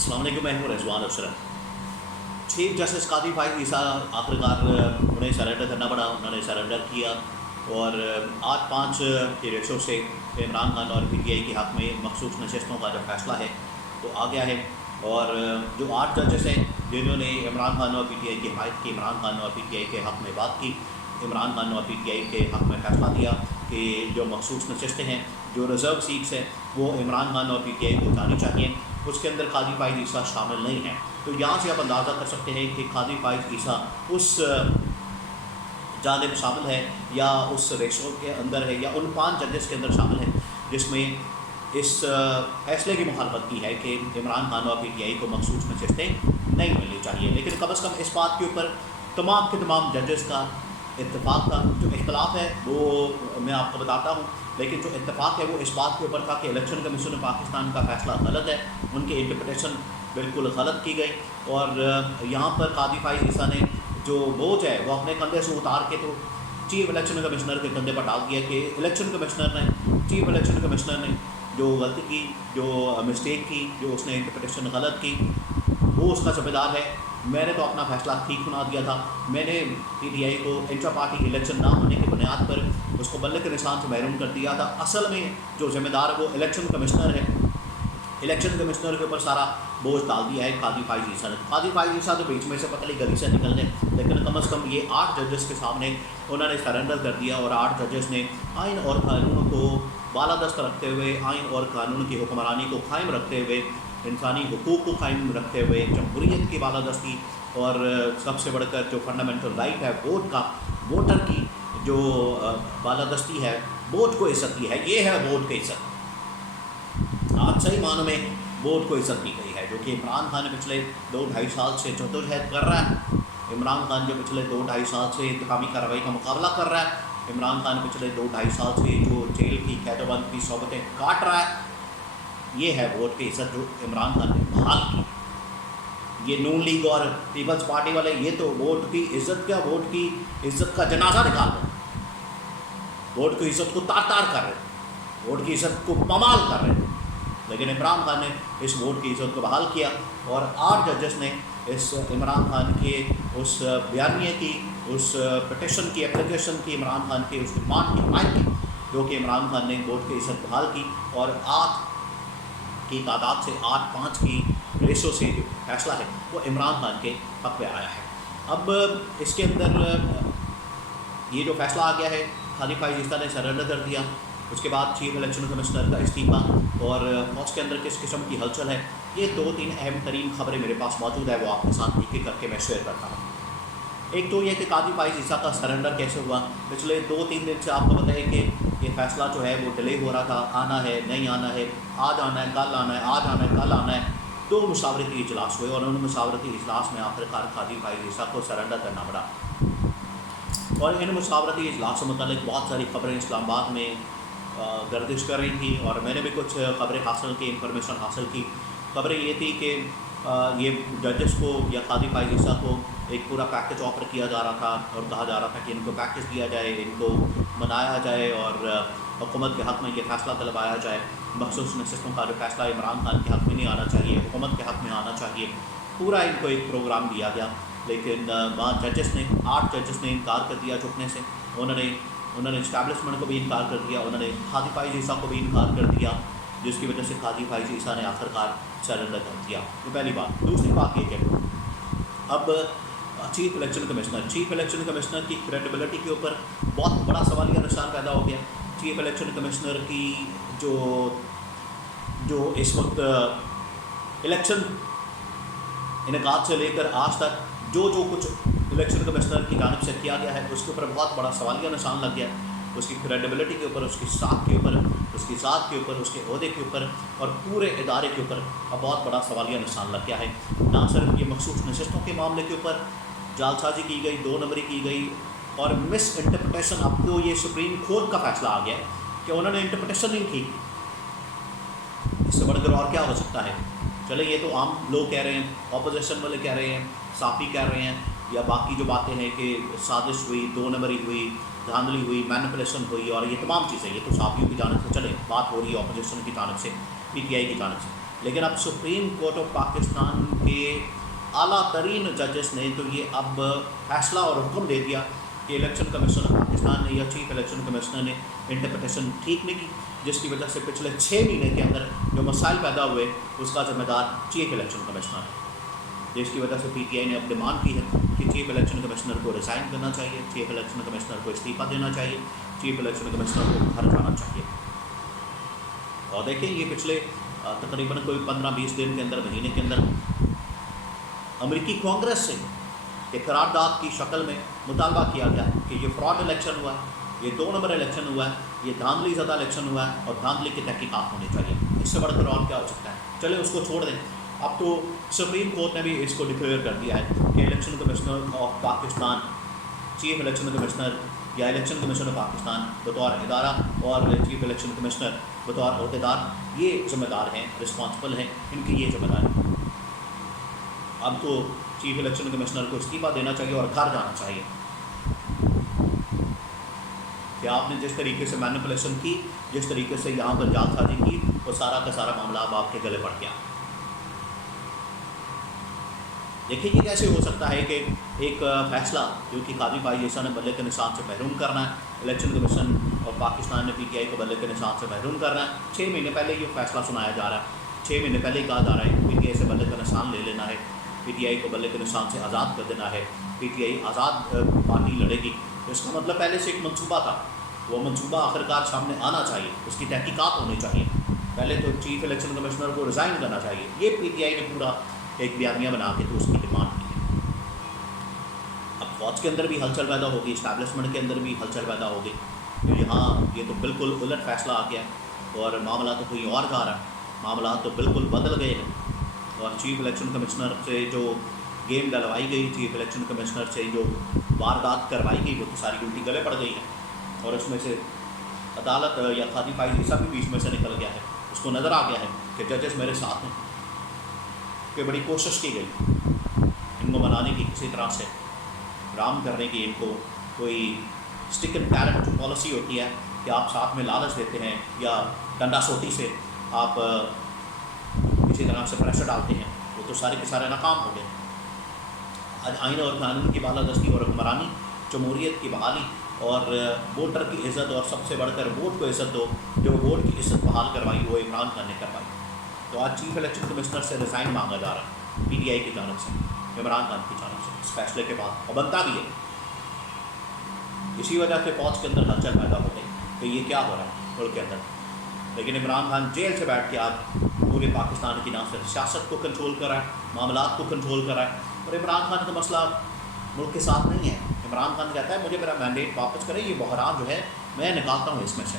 السلام علیکم، میں ہوں رضوان اشرف۔ چیف جسٹس قاضی فائز عیسیٰ آخرکار انہیں سرنڈر کرنا پڑا، انہوں نے سرنڈر کیا اور 8-5 کے ریشو سے عمران خان اور پی ٹی آئی کے حق میں مخصوص نشستوں کا جو فیصلہ ہے وہ آ گیا ہے۔ اور جو 8 ججز ہیں جنہوں نے عمران خان اور پی ٹی آئی کی حمایت کی، عمران خان اور پی ٹی آئی کے حق میں بات کی، عمران خان اور پی ٹی آئی کے حق میں فیصلہ دیا کہ جو مخصوص نشستیں ہیں، جو ریزرو سیٹس ہیں، وہ عمران خان اور پی ٹی آئی کو جانی چاہیے، اس کے اندر قاضی فائز عیسیٰ شامل نہیں ہیں۔ تو یہاں سے آپ اندازہ کر سکتے ہیں کہ قاضی فائز عیسیٰ اس جانب شامل ہے یا اس ریشو کے اندر ہے یا ان 5 ججز کے اندر شامل ہے جس میں اس فیصلے کی مخالفت کی ہے کہ عمران خان اور پی ٹی آئی کو مخصوص نشستیں نہیں ملنی چاہیے۔ لیکن کم از کم اس بات کے اوپر تمام کے تمام ججز کا اتفاق تھا۔ جو اختلاف ہے وہ میں آپ کو بتاتا ہوں، لیکن جو اتفاق ہے وہ اس بات کے اوپر تھا کہ الیکشن کمیشن پاکستان کا فیصلہ غلط ہے، ان کی انٹرپریٹیشن بالکل غلط کی گئی، اور یہاں پر قاضی فائز عیسیٰ نے جو بوجھ ہے وہ اپنے کندھے سے اتار کے تو چیف الیکشن کمشنر کے کندھے پر ڈال دیا کہ چیف الیکشن کمشنر نے جو غلطی کی، جو مسٹیک کی، جو اس نے انٹرپریٹیشن غلط کی، وہ اس کا ذمہ دار ہے۔ میں نے تو اپنا فیصلہ ٹھیک سنا دیا تھا، میں نے پی ٹی آئی کو انٹرا پارٹی الیکشن نہ ہونے کی بنیاد پر اس کو بلے کے نشان سے محروم کر دیا تھا۔ اصل میں جو ذمہ دار ہے وہ الیکشن کمشنر ہے، الیکشن کمشنر کے اوپر سارا بوجھ ڈال دیا ہے قاضی فائز عیسیٰ نے۔ قاضی فائز عیسیٰ تو بیچ میں سے پتلی گلی سے نکل گئے، لیکن کم از کم یہ 8 ججز کے سامنے انہوں نے سرنڈر کر دیا، اور 8 ججز نے آئین اور قانون کو بالادست رکھتے ہوئے، آئین اور قانون کی حکمرانی کو قائم رکھتے ہوئے، انسانی حقوق کو قائم رکھتے ہوئے، جمہوریت کی بالادستی اور سب سے بڑھ کر جو فنڈامنٹل رائٹ ہے ووٹ کا، ووٹر کی جو بالادستی ہے، ووٹ کو عزت دی ہے، یہ ہے ووٹ کی عزت۔ آج صحیح معنوں میں ووٹ کو عزت دی گئی ہے، جو کہ عمران خان پچھلے 2-2.5 سال سے جدوجہد کر رہا ہے۔ عمران خان جو پچھلے 2-2.5 سال سے انتقامی کارروائی کا مقابلہ کر رہا ہے، عمران خان پچھلے 2-2.5 سال سے جو جیل کی قید و بند کی صحبتیں کاٹ رہا ہے، یہ ہے ووٹ کی عزت جو عمران خان نے بحال کی۔ یہ نون لیگ اور پیپلز پارٹی والے یہ تو ووٹ کی عزت کیا، ووٹ کی عزت کا جنازہ نکال رہے ہیں، ووٹ کی عزت کو تار تار کر رہے ہیں، ووٹ کی عزت کو پامال کر رہے ہیں۔ لیکن عمران خان نے اس ووٹ کی عزت کو بحال کیا، اور 8 ججز نے اس عمران خان کے اس بیانیے کی، اس پٹیشن کی، اپلیکیشن کی، عمران خان کے اس ڈیمانڈ کی حمایت کی، جو کہ عمران خان نے ووٹ کی عزت بحال کی، اور 8 کی تعداد سے 8-5 کی ریشو سے جو فیصلہ ہے وہ عمران خان کے حق میں آیا ہے۔ اب اس کے اندر یہ جو فیصلہ آ گیا ہے، قاضی فائز عیسیٰ نے سرنڈر کر دیا، اس کے بعد چیف الیکشن کمشنر کا استعفیٰ اور فوج کے اندر کس قسم کی ہلچل ہے، یہ 2-3 اہم ترین خبریں میرے پاس موجود ہے، وہ آپ کے ساتھ ایک ایک کر کے میں شیئر کرتا ہوں۔ ایک تو یہ کہ قاضی فائز عیسیٰ کا سرنڈر کیسے ہوا۔ پچھلے 2-3 دن سے آپ کو پتہ ہے کہ یہ فیصلہ جو ہے وہ ڈیلے ہو رہا تھا، آنا ہے نہیں آنا ہے، آج آنا ہے کل آنا ہے، آج آنا ہے کل آنا ہے۔ 2 مشاورتی اجلاس ہوئے، اور ان مشاورتی اجلاس میں آخرکار قاضی فائز عیسیٰ کو سرنڈر کرنا پڑا، اور ان مشاورتی اجلاس سے متعلق بہت ساری خبریں اسلام آباد میں گردش کر رہی تھیں، اور میں نے بھی کچھ خبریں حاصل کی، انفارمیشن حاصل کی۔ خبریں یہ تھی کہ یہ ججز کو یا قاضی فائز عیسیٰ کو ایک پورا پیکج آفر کیا جا رہا تھا، اور کہا جا رہا تھا کہ ان کو پیکج دیا جائے، ان کو منایا جائے، اور حکومت کے حق میں یہ فیصلہ دلوایا جائے۔ مخصوص نشستوں کا جو فیصلہ عمران خان کے حق میں نہیں آنا چاہیے، حکومت کے حق میں آنا چاہیے، پورا ان کو ایک پروگرام دیا گیا۔ لیکن وہاں 8 ججز نے انکار کر دیا جھکنے سے، انہوں نے اسٹیبلشمنٹ کو بھی انکار کر دیا، انہوں نے قاضی فائز عیسیٰ کو بھی انکار کر دیا، جس کی وجہ سے قاضی فائز عیسیٰ نے آخرکار سرنڈر کر دیا۔ یہ پہلی بات۔ دوسری بات یہ کہ اب چیف الیکشن کمشنر کی کریڈیبلٹی کے اوپر بہت بڑا سوالیہ نشان پیدا ہو گیا۔ چیف الیکشن کمشنر کی جو اس وقت الیکشن انعقاد سے لے کر آج تک جو کچھ الیکشن کمشنر کی جانب سے کیا گیا ہے، اس کے اوپر بہت بڑا سوالیہ نشان لگ گیا، اس کی کریڈیبلٹی کے اوپر، اس کی ساکھ کے اوپر، اس کی ذات کے اوپر، اس کے عہدے کے اوپر، اور پورے ادارے کے اوپر اب بہت بڑا سوالیہ نشان لگ گیا ہے۔ نہ صرف یہ مخصوص نشستوں کے معاملے کے اوپر جعل سازی کی گئی، 2 نمبری کی گئی، اور مس انٹرپریٹیشن، اب تو یہ سپریم کورٹ کا فیصلہ آ گیا ہے کہ انہوں نے انٹرپریٹیشن نہیں کی، اس سے بڑھ کر اور کیا ہو سکتا ہے۔ چلے یہ تو عام لوگ کہہ رہے ہیں، اپوزیشن والے کہہ رہے ہیں، صحافی کہہ رہے ہیں، یا باقی جو باتیں ہیں کہ سازش ہوئی، 2 نمبری ہوئی، دھاندلی ہوئی، مینپولیشن ہوئی، اور یہ تمام چیزیں، یہ تو صحافیوں کی جانب سے چلے بات ہو رہی ہے، اپوزیشن کی جانب سے، پی ٹی آئی کی جانب سے۔ لیکن اب سپریم کورٹ آف پاکستان کے اعلیٰ ترین ججز نے تو یہ اب فیصلہ اور حکم دے دیا کہ الیکشن کمیشن آف پاکستان نے یا چیف الیکشن کمشنر نے انٹرپریٹیشن ٹھیک نہیں کی، جس کی وجہ سے پچھلے 6 مہینے کے اندر جو مسائل پیدا ہوئے اس کا ذمہ دار چیف الیکشن کمشنر ہے، جس کی وجہ سے پی ٹی آئی نے اب ڈیمانڈ کی ہے کہ چیف الیکشن کمشنر کو ریزائن کرنا چاہیے، چیف الیکشن کمشنر کو استعفیٰ دینا چاہیے، چیف الیکشن کمشنر کو گھر جانا چاہیے۔ اور دیکھیں یہ پچھلے تقریباً کوئی 15-20 دن کے اندر، مہینے کے اندر امریکی کانگریس سے ایک قرارداد کی شکل میں مطالبہ کیا گیا کہ یہ فراڈ الیکشن ہوا ہے، یہ 2 نمبر الیکشن ہوا ہے، یہ دھاندلی زدہ الیکشن ہوا ہے اور دھاندلی کی تحقیقات ہونی چاہیے۔ اس سے بڑھ کر اور کیا ہو سکتا ہے؟ چلے اس کو چھوڑ دیں۔ اب تو سپریم کورٹ نے بھی اس کو ڈکلیئر کر دیا ہے کہ election commissioner of Pakistan, chief election commissioner یا الیکشن کمیشن آف پاکستان بطور ادارہ اور چیف الیکشن کمشنر بطور عہدیدار یہ ذمہ دار ہیں، رسپانسبل ہیں، ان کی یہ ذمہ داری ہے۔ اب تو چیف الیکشن کمشنر کو استعفیٰ دینا چاہیے اور گھر جانا چاہیے کہ آپ نے جس طریقے سے مینیپولیشن کی، جس طریقے سے یہاں پر جعل سازی کی، وہ سارا کا سارا معاملہ اب آپ کے گلے پڑ گیا۔ دیکھیں یہ کیسے ہو سکتا ہے کہ ایک فیصلہ جو کہ قاضی فائز عیسیٰ نے بلے کے نشان سے محروم کرنا ہے، الیکشن کمیشن اور پاکستان نے پی ٹی آئی کو بلے کے نشان سے محروم کرنا ہے، 6 مہینے پہلے یہ فیصلہ سنایا جا رہا ہے، 6 مہینے پہلے ہی کہا جا رہا ہے کہ پی ٹی آئی سے بلے کا نشان لے لینا ہے، پی ٹی آئی کو بلے کے نشان سے آزاد کر دینا ہے، P T I Azad party لڑے گی۔ تو اس کا مطلب پہلے سے ایک منصوبہ تھا، وہ منصوبہ آخرکار سامنے آنا چاہیے، اس کی تحقیقات ہونی چاہیے۔ پہلے تو چیف الیکشن کمشنر کو ریزائن کرنا چاہیے، یہ پی ٹی آئی نے پورا ایک بیانیہ بنا کے تو اس کی ڈیمانڈ کی ہے۔ اب فوج کے اندر بھی ہلچل پیدا ہوگی، اسٹیبلشمنٹ کے اندر بھی ہلچل پیدا ہوگی کہ یہاں یہ تو بالکل الٹ فیصلہ آ گیا اور معاملہ تو کوئی اور جا رہا ہے، معاملات تو بالکل بدل گئے ہیں، اور چیف الیکشن کمشنر سے جو گیم ڈلوائی گئی، چیف الیکشن کمشنر سے جو واردات کروائی گئی، وہ تو ساری الٹی گلے پڑ گئی ہے، اور اس میں سے عدالت یا قاضی فائز عیسیٰ بھی بیچ میں سے نکل گیا ہے، اس کو نظر آ گیا ہے کہ ججز میرے ساتھ ہیں، کہ بڑی کوشش کی گئی ان کو منانے کی، کسی طرح سے رام کرنے کی، ان کو کوئی اسٹک اینڈ کیرٹ جو پالیسی ہوتی ہے کہ آپ ساتھ میں لالچ دیتے ہیں یا ڈنڈا سوٹی سے آپ کسی طرح سے پریشر ڈالتے ہیں، وہ تو سارے کے سارے ناکام ہو گئے۔ آج آئین اور قانون کی بالادستی اور حکمرانی، جمہوریت کی بحالی اور ووٹر کی عزت، اور سب سے بڑھ کر ووٹ کو عزت دو، جو ووٹ کی عزت بحال کروائی وہ عمران خان نے کروائی۔ تو آج چیف الیکشن کمشنر سے ریزائن مانگا جا رہا ہے پی ٹی آئی کی جانب سے، عمران خان کی جانب سے، اس فیصلے کے بعد، اور بنتا بھی ہے۔ اسی وجہ سے فوج کے اندر ہلچل پیدا ہو گئی کہ یہ کیا ہو رہا ہے ملک کے اندر، لیکن عمران خان جیل سے بیٹھ کے آج پورے پاکستان کی نہ صرف سیاست کو کنٹرول کر رہا ہے، معاملات کو کنٹرول کر رہا ہے، اور عمران خان کا مسئلہ ملک کے ساتھ نہیں ہے۔ عمران خان کہتا ہے مجھے میرا مینڈیٹ واپس کرے، یہ بحران جو ہے میں نکالتا ہوں اس میں سے۔